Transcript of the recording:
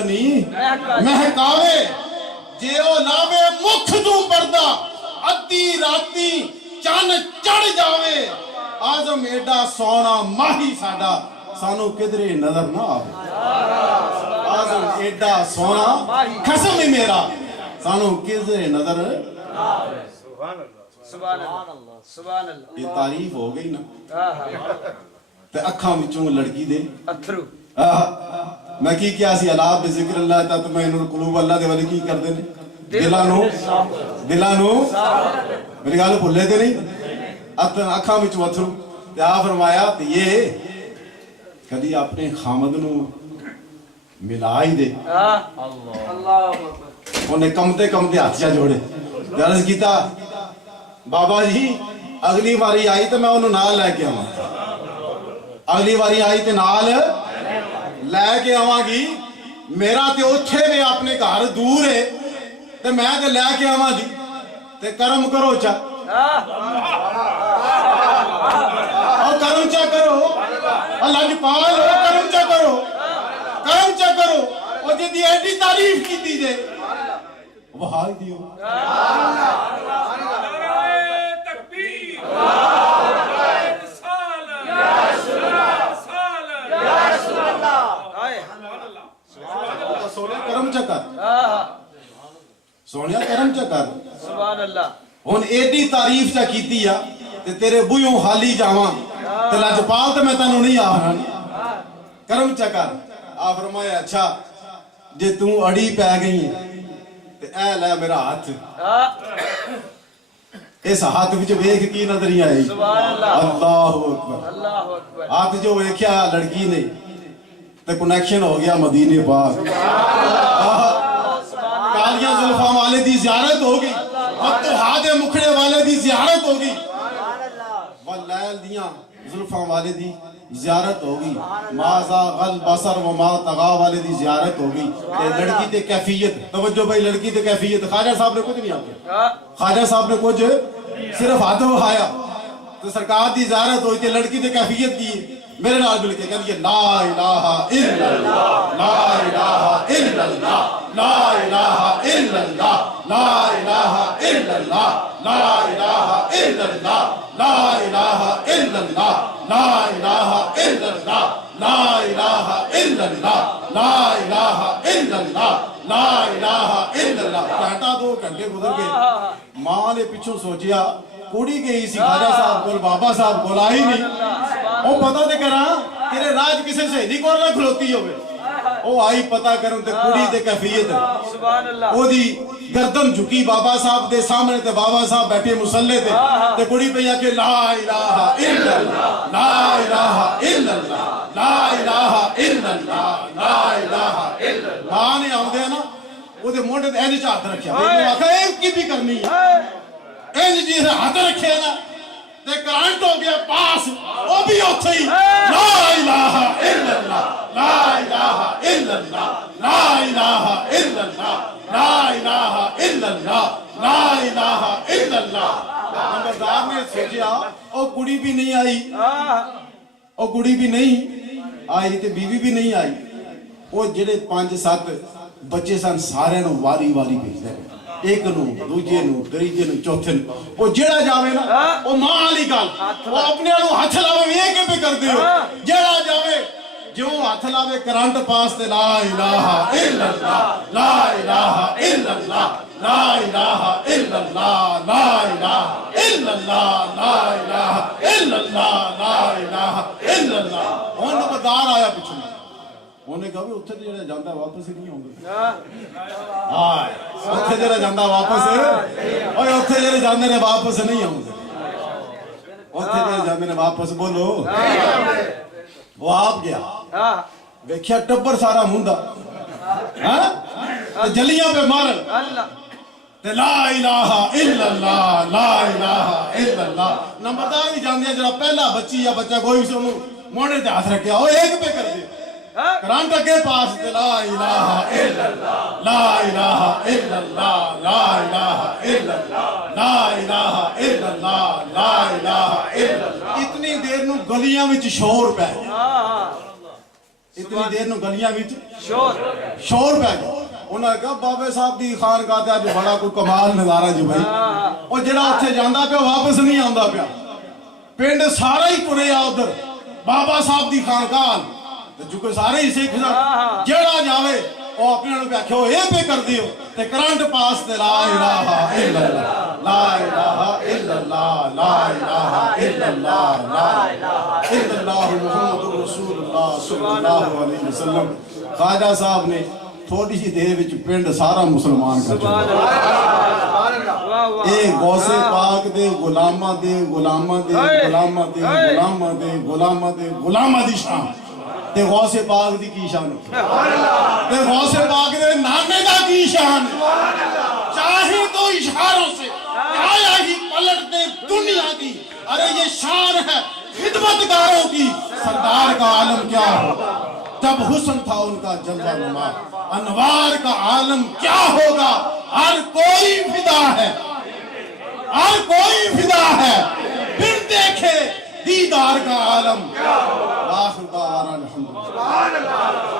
हुसनी महकावे जे ओ लावे मुख तू पर्दा अद्धी राती चन चढ़ जावे आजम एडा सोना माही साडा सानू किधरे नजर ना आवे आजम एडा सोना कसम ही मेरा सानू किधरे नजर आवे सुभान अल्लाह सुभान अल्लाह। ये तारीफ हो गई ना ते अखां विचों लड़की दे अथरू मैं की क्या सी अला बिज़िक्र अल्लाह ता तो मैं इन्हों कुलूब अल्लाह दे वाले की करदे ने दिलां नु मेरी गल भुल्ले ते नहीं अखां विचों अथरू ते आ फरमाया ते ये कदी अपने खामद नु मिला ही दे अल्लाह उन्हें कमते हाथ जा जोड़े अर्ज कीता बाबा जी अगली बारी आई तो मैं उन्होंने नाल लैके आवां अगली बारी आई तो नाल लैके आवांगी मेरा ते उत्थे वे अपने घर दूर है ते मैं ते लैके आवांगी ते कर्म करो चा और कर्म चा करो अल्लाह की पाल हो कर्म चा करो और जिदी एडी तारीफ की दी दे वहाई दियो सोनिया करम चकर सुभान अल्लाह हुन एडी तारीफ चा कीती आ ते तेरे बुयों हाली जावां ते लजपाल ते मैं तैनू नहीं आखना करम चकर आ फरमाया अच्छा जे तू अड़ी पै गई ते ए ले मेरा हाथ इस हाथ विच वेख की नजरिया आई सुभान अल्लाह अल्लाहु अकबर हाथ जो वेख्या लड़की ने ते कनेक्शन हो गया मदीने पाक कालियां जुल्फा वाले दी ज़ियारत हो गई तो हादे मुखड़े वाले दी ज़ियारत हो गई वलैल दियां जुल्फा वाले दी ज़ियारत हो गई माज़ा गल बसर व मा तगा वाले दी ज़ियारत हो गई ते लड़की ते कैफियत तवज्जो भाई लड़की ते कैफियत ख्वाजा साहब ने कुछ नहीं आया ख्वाजा साहब ने कुछ सिर्फ हाथ उठाया तो सरकार दी ज़ियारत हुई ते लड़की ते कैफियत की मेरे नाल मिलके कहती है ला इलाहा इल्लल्लाह ला इलाहा इल्लल्लाह ला इलाहा इल्लल्लाह ला इलाहा इल्लल्लाह ला इलाहा इल्लल्लाह ला इलाहा इल्लल्लाह ला इलाहा इल्लल्लाह ला इलाहा इल्लल्लाह ला इलाहा इल्लल्लाह ला इलाहा इल्लल्लाह घंटा 2 घंटे गुजर गए मां ने पिछों सोचिया कुड़ी गई सी ख्वाजा साहब को बाबा साहब को आई नहीं ओ पता ते करा तेरे राज किसे सहेली को ना खलोती होवे ओ आई पता करन ते कुड़ी ते कैफियत सुभान अल्लाह ओदी गर्दन झुकी बाबा साहब दे सामने ते बाबा साहब बैठे मुसल्ले ते कुड़ी पे आके ला इलाहा इल्लल्लाह ला इलाहा इल्लल्लाह ला इलाहा इल्लल्लाह ला इलाहा इल्लल्लाह मां ने आंदे ना ओदे मोढे ते इंज हाथ रखया आखा ए की भी करनी है इंज जी से हाथ रखे ना ते करंट हो गया पास वो भी उथे ही ला इलाहा इल्लल्लाह ला इलाहा इल्लल्लाह ला इलाहा इल्लल्लाह ला इलाहा इल्लल्लाह ला इलाहा इल्लल्लाह नंबरदार ने सोचा ओ कुड़ी भी नहीं आई ओ कुड़ी भी नहीं आई ते बीवी भी नहीं आई वो जेडे 5-7 बच्चे सन सारे नु वारी वारी भेजदे एक नु दूजे नु तीजे नु चौथे नु ओ जेड़ा जावे ना ओ मां वाली गल ओ अपने नु हाथ लावे ये के पे करदे हो जेड़ा जावे जो हाथ लावे करंट पास ते ला इलाहा इल्लल्लाह ला इलाहा इल्लल्लाह ला इलाहा इल्लल्लाह ला इलाहा इल्लल्लाह ला इलाहा इल्लल्लाह ला इलाहा इल्लल्लाह हुन नंबरदार आया पिछू ਉਹਨੇ ਕਹਾ ਵੀ ਉੱਥੇ ਤੇ ਜਿਹੜਾ ਜਾਂਦਾ ਵਾਪਸ ਹੀ ਨਹੀਂ ਆਉਂਦਾ ਹਾਂ ਉੱਥੇ ਜਿਹੜਾ ਜਾਂਦਾ ਵਾਪਸ ਓਏ ਉੱਥੇ ਜਿਹੜੇ ਜਾਂਦੇ ਨੇ ਵਾਪਸ ਨਹੀਂ ਆਉਂਦੇ ਉੱਥੇ ਜਿਹੜੇ ਜਾਂਦੇ ਨੇ ਵਾਪਸ ਬੋਲੋ ਉਹ ਆਪ ਗਿਆ ਹਾਂ ਵੇਖਿਆ ਟੱਬਰ ਸਾਰਾ ਮੁੰਡਾ ਹਾਂ ਜਲੀਆਂ ਪੇ ਮਾਰਨ ਅੱਲਾ ਤੇ ਲਾ ਇਲਾਹਾ ਇल्लल्लाह ਲਾ ਇਲਾਹਾ इल्लल्लाह ਨੰਬਰਦਾਰ ਵੀ ਜਾਂਦੇ ਜਿਹੜਾ ਪਹਿਲਾ ਬੱਚੀ ਆ ਬੱਚਾ ਕੋਈ ਵੀ ਉਹਨੂੰ ਮੋਢੇ ਤੇ ਹੱਥ ਰੱਖਿਆ ਉਹ ਇੱਕ ਪੇ ਕਰਦੇ करंट के पास ला इलाहा इल्लल्लाह ला इलाहा इल्लल्लाह ला इलाहा इल्लल्लाह ला इलाहा इल्लल्लाह ला इलाहा इल्लल्लाह इतनी देर नु गलियां विच शोर पै इतनी देर ਨੂੰ ਗਲੀਆਂ ਵਿੱਚ शोर ਸ਼ੋਰ ਪੈ ਗਿਆ। ਉਹਨਾਂ ਨੇ ਕਿਹਾ ਬਾਬੇ ਸਾਹਿਬ ਦੀ ਖਾਨਗਾਹ ਤੇ ਅੱਜ ਬੜਾ ਕੋਈ ਕਮਾਲ ਨਜ਼ਾਰਾ ਜੀ ਭਾਈ। ਉਹ ਜਿਹੜਾ ਉੱਥੇ ਜਾਂਦਾ ਪਿਆ ਵਾਪਸ ਨਹੀਂ ਆਉਂਦਾ ਪਿਆ। ਪਿੰਡ ਸਾਰਾ ਹੀ ਤੁਰਿਆ ਉਧਰ ਬਾਬਾ ਸਾਹਿਬ ਦੀ ਖਾਨਗਾਹ ਤੇ ਜੋ ਸਾਰੇ ਹੀ ਸਿੱਖ ਸਨ। ਜਿਹੜਾ ਜਾਵੇ ਉਹ ਆਪਣੇ ਨੂੰ ਆਖਿਓ ਇਹ ਪੇ ਕਰ ਦਿਓ ਤੇ ਕਰੰਟ ਪਾਸ ਤੇ ਲਾ ਇਲਾਹਾ ਇਲੱਲਾਹ ਲਾ ਇਲਾਹਾ ਇਲੱਲਾਹ ਲਾ ਇਲਾਹਾ ਇਲੱਲਾਹ ਲਾ ਇਲਾਹਾ ਇਲੱਲਾਹ ਮੁਹੰਮਦੁਰ ਰਸੂਲੁल्लाह सल्लल्लाहु अलैहि वसल्लम। ख्वाजा साहब ने थोड़ी सी देर विच पिंड सारा मुसलमान कर दिता। ये गौसे पाक दे गुलामां दे गुलामां दे गुलामां दे गुलामां दे गुलामां दे गुलामां दी शान ते गौसे पाक दी की शान ते गौसे पाक दे नामे दा की शान। चाहे तो इशारों से आया ही पलट दे दुनिया की। अरे ये शान है खिदमतगारों की। सरदार का आलम क्या होगा जब हुस्न था उनका जलवा नुमा। अनवार का आलम क्या होगा हर कोई फिदा है हर कोई फिदा है फिर देखे दीदार का आलम। आखिर दावाना अल्हम्दुलिल्लाह।